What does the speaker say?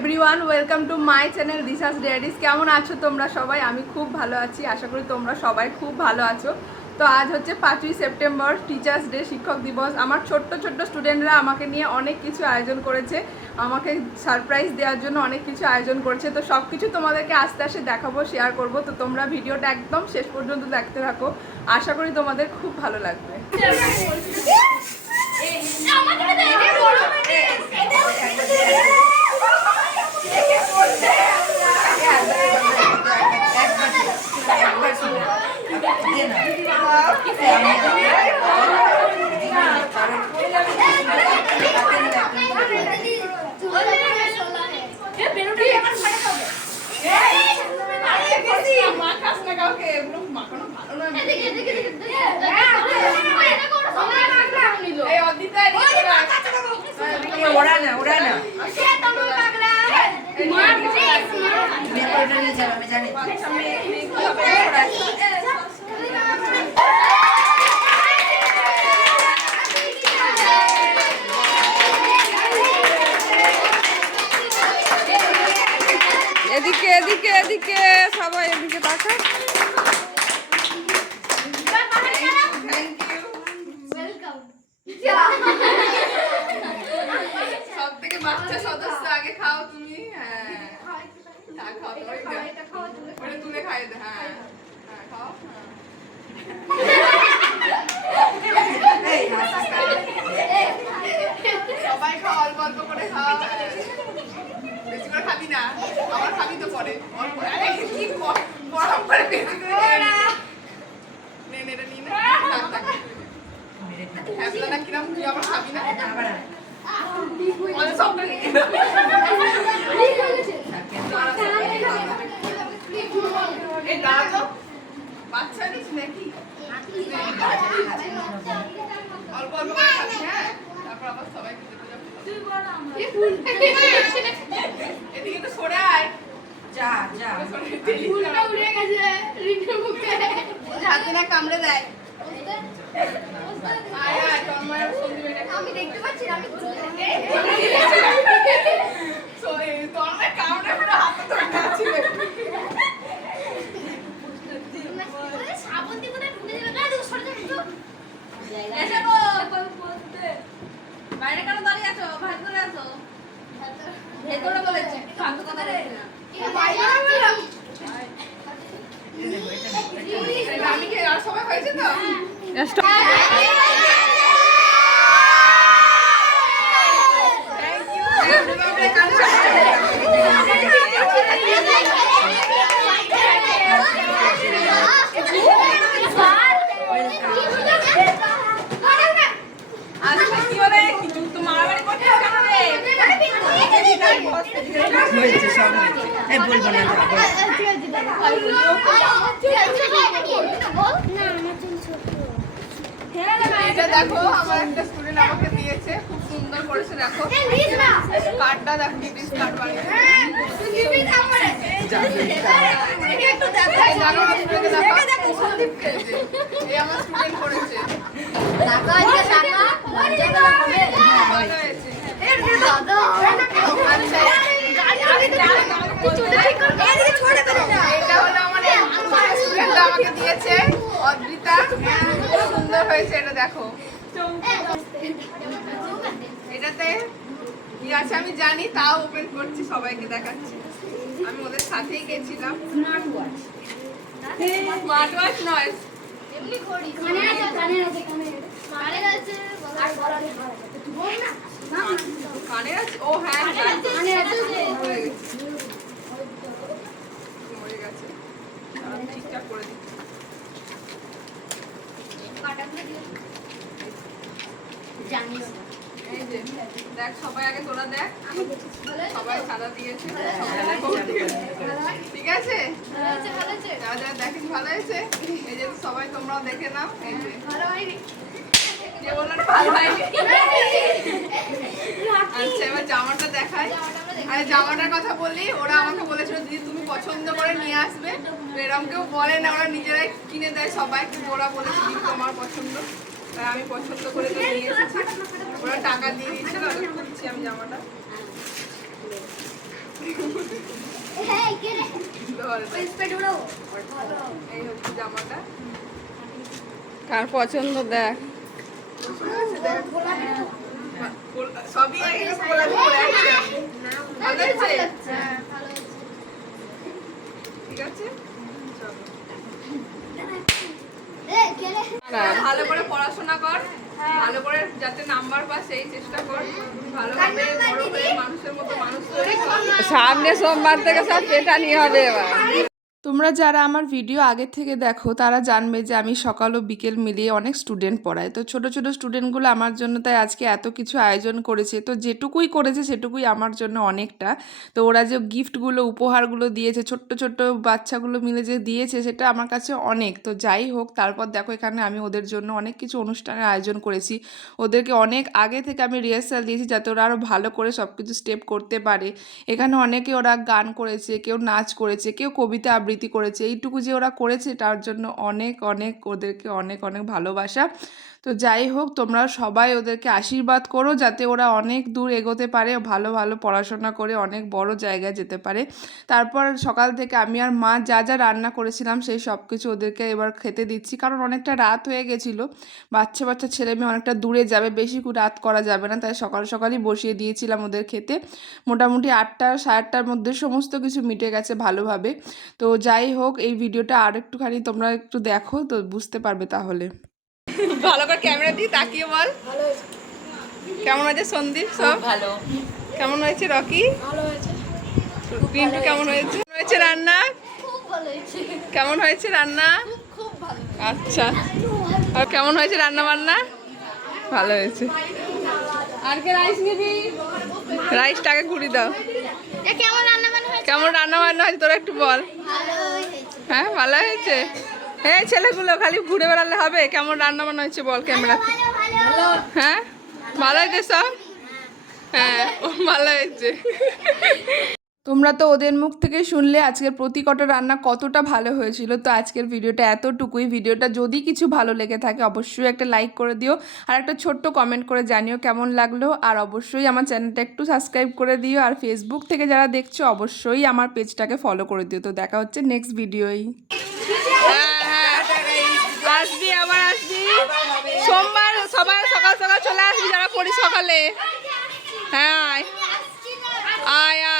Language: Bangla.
Everyone welcome to my channel research diaries কেমন আছো তোমরা সবাই? আমি খুব ভালো আছি, আশা করি তোমরা সবাই খুব ভালো আছো। তো আজ হচ্ছে পাঁচই সেপ্টেম্বর টিচার্স ডে শিক্ষক দিবস। আমার ছোট্ট ছোট্ট স্টুডেন্টরা আমাকে নিয়ে অনেক কিছু আয়োজন করেছে। আমাকে সারপ্রাইজ দেওয়ার জন্য অনেক কিছু আয়োজন করেছে। তো সব কিছু তোমাদেরকে আস্তে আস্তে দেখাবো শেয়ার করব। তো তোমরা ভিডিওটা একদম শেষ পর্যন্ত দেখতে থাকো। আশা করি তোমাদের খুব ভালো লাগবে এই অদিতা ওরা না ওরা না ওটা নিয়ে যাবে আমি জানি এদিকে এদিকে এদিকে সবাই এদিকে তাকা সব থেকে বাচ্চা সদস্য আগে খাও তুমি হ্যাঁ খা- খাও তুমি ওটা তুলে খাই দে হ্যাঁ হ্যাঁ খাও হ্যাঁ। সবাই খাও অল্প অল্প করে খাও বেশি করে খাবি না আবার খাবি তো পরে অল্প আরে কি ক- গরম করে বেশি করে খেয়ে নে। নে। নে এটা নিয়ে নে। হ্যাবলা কিরম তুই আবার খাবি বাচ্চা নিস নাকি অল্প অল্প হ্যাঁ তারপর আবার সবাই এদিকে তো সরে আয়। যা যা। হাতে না কামড়ে দেয় আমি দেখতে পাচ্ছি আমি পুরো বাইরে কেন দাঁড়িয়ে আছো ভাই করে আছো ভেতরে বলেছে ফালতু কথা বলছি না কি হয়েছে তো সব বলব না যা, বল। এটা দেখো আমার একটা স্টুডেন্ট আমাকে দিয়েছে খুব সুন্দর করেছে দেখো কার্ডটা দেখো ব্রিটিশ কার্ড বানিয়েছে আচ্ছা এটা হলো আমার আমাকে দিয়েছে অদ্রিতা সুন্দর হয়েছে এটা দেখো। এটাতে কি আছে আমি জানি তাও ওপেন করছি সবাইকে দেখাচ্ছি। আমি ওদের সাথেই গেছিলাম। স্মার্ট ওয়াচ নয়। কানে আছে ও হ্যাঁ হ্যাঁ, হয়ে গেছে। মরে গেছে। আমি ঠিকঠাক করে দিচ্ছি। এই দেখ সবাই আগে তোরা দেখ। সবাই সাদা দিয়েছে। ঠিক আছে? যারা যারা দেখেন ভালো হয়েছে? এই যে সবাই তোমরাও দেখে নাও। এই যে। যে বলল না ভালো হয়নি। আচ্ছা এবার জামাটা দেখাই। আরে জামাটার কথা বললি ওরা আমাকে বলেছিল দিদি তুমি পছন্দ করে নিয়ে আসবে। তো এরকম কেউ বলে না ওরা নিজেরাই সবাই ওরা বলেছে দিদি তোমার পছন্দ। তাই আমি পছন্দ করে তো নিয়ে এসেছি। ওরা টাকা দিয়ে দিয়েছিল আমি খুলছি আমি জামাটা। কার পছন্দ দেখ। সবই একরকম গোলাপি পরে আছে। ভালো হয়েছে? হ্যাঁ ভালো হয়েছে ঠিক আছে এই কে রে ভালো করে পড়াশোনা কর, ভালো করে যাতে নাম্বার পাস সেই চেষ্টা কর। ভালোভাবে বড় মানুষের মতো মানুষ সামনে সোমবার থেকে সব পেটানি হবে এবার। তোমরা যারা আমার ভিডিও আগে থেকে দেখো, তারা জানবে যে আমি সকাল ও বিকেল মিলিয়ে অনেক স্টুডেন্ট পড়াই। তো ছোট ছোট স্টুডেন্টগুলো আমার জন্য তাই আজকে এত কিছু আয়োজন করেছে। তো যেটুকুই করেছে, সেটুকুই আমার জন্য অনেকটা। তো ওরা যে গিফটগুলো উপহারগুলো দিয়েছে, ছোট্ট ছোট্ট বাচ্চাগুলো মিলে যে দিয়েছে, সেটা আমার কাছে অনেক। তো যাই হোক, তারপর দেখো এখানে আমি ওদের জন্য অনেক কিছু অনুষ্ঠানের আয়োজন করেছি। ওদেরকে অনেক আগে থেকে আমি রিহার্সাল দিয়েছি, যাতে ওরা আরও ভালো করে সব কিছু স্টেপ করতে পারে। এখানে অনেকে ওরা গান করেছে, কেউ নাচ করেছে, কেউ কবিতা আবৃত্তি করেছে এইটুকু যে ওরা করেছে তার জন্য অনেক অনেক ওদেরকে অনেক অনেক ভালোবাসা। তো যাই হোক, তোমরা সবাই ওদেরকে আশীর্বাদ করো যাতে ওরা অনেক দূর এগোতে পারে, ভালো ভালো পড়াশোনা করে অনেক বড় জায়গায় যেতে পারে। তারপর সকাল থেকে আমি আর মা যা যা রান্না করেছিলাম সেই সব কিছু ওদেরকে এবার খেতে দিচ্ছি। কারণ অনেকটা রাত হয়ে গেছিল, বাচ্চা বাচ্চা ছেলে মেয়ে অনেকটা দূরে যাবে, বেশি রাত করা যাবে না। তাই সকাল, সকালই বসিয়ে দিয়েছিলাম ওদের খেতে। মোটামুটি আটটা, সাড়ে আটটার মধ্যে সমস্ত কিছু মিটে গেছে ভালোভাবে। তো যাই হোক, এই ভিডিওটা আর একটুখানি তোমরা একটু দেখো, তো বুঝতে পারবে তাহলে। ভালো করে ক্যামেরা দিয়ে তাকিয়ে বল। কেমন আছে সন্দীপ সব? ভালো। কেমন হয়েছে রকি? পিন্টু কেমন হয়েছে। হয়েছে রান্না? কেমন হয়েছে রান্না? আচ্ছা। আর কেমন হয়েছে রান্না বান্না? ভালো হয়েছে। আর কে রাইস নিবি? রাইসটাকে ঘুরি দাও। কেমন রান্না বান্না হয়েছে? কেমন রান্না বান্না হয়েছে তোরা একটু বল। হ্যাঁ ভালো হয়েছে? হ্যাঁ ছেলেগুলো খালি ঘুরে বেড়ালে হবে। কেমন রান্না বান্না হয়েছে বল ক্যামেরা। হ্যাঁ? ভালো হয়েছে সব হ্যাঁ ভালো হয়েছে। তোমরা তো ওদের মুখ থেকে শুনলে আজকের প্রতি কটা রান্না কতটা ভালো হয়েছিল। তো আজকের ভিডিওটা এতটুকুই। ভিডিওটা যদি কিছু ভালো লেগে থাকে, অবশ্যই একটা লাইক করে দিও আর একটা ছোট্ট কমেন্ট করে জানিও কেমন লাগল। আর অবশ্যই আমার চ্যানেলটা একটু সাবস্ক্রাইব করে দিও। আর ফেসবুক থেকে যারা দেখছ, অবশ্যই আমার পেজটাকে ফলো করে দিও। তো দেখা হচ্ছে নেক্সট ভিডিওই আসবি যারা পড়ি সকালে। হ্যাঁ আয় আয়।